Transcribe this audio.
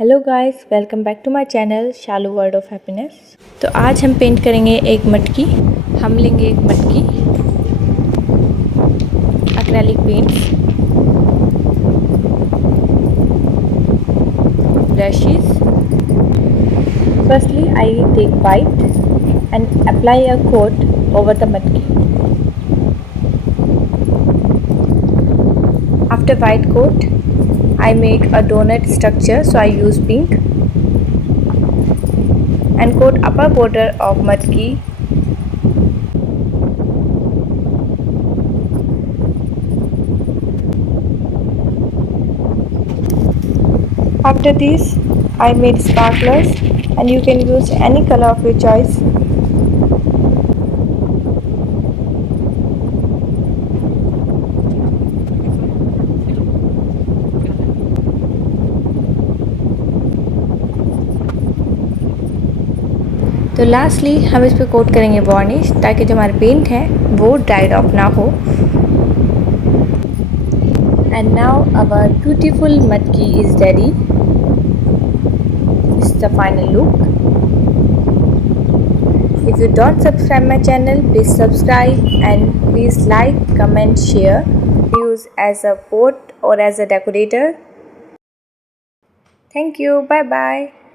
Hello guys, welcome back to my channel Shalu word of happiness. तो आज हम paint करेंगे एक मटकी। हम लेंगे एक मटकी, acrylic paints, brushes. Firstly, I take white and apply a coat over the matki. After white coat, I make a donut structure, so I use pink and coat upper border of matki. After this, I made sparklers and you can use any color of your choice. तो lastly हम इस पर coat करेंगे varnish, ताकि जो हमारा paint है वो ड्राइड ऑफ ना हो। एंड नाउ आवर ब्यूटीफुल मटकी is ready. This is the final look. If you don't subscribe my channel, please subscribe and please like, comment, share. Use as a pot or as a decorator. Thank you. Bye bye.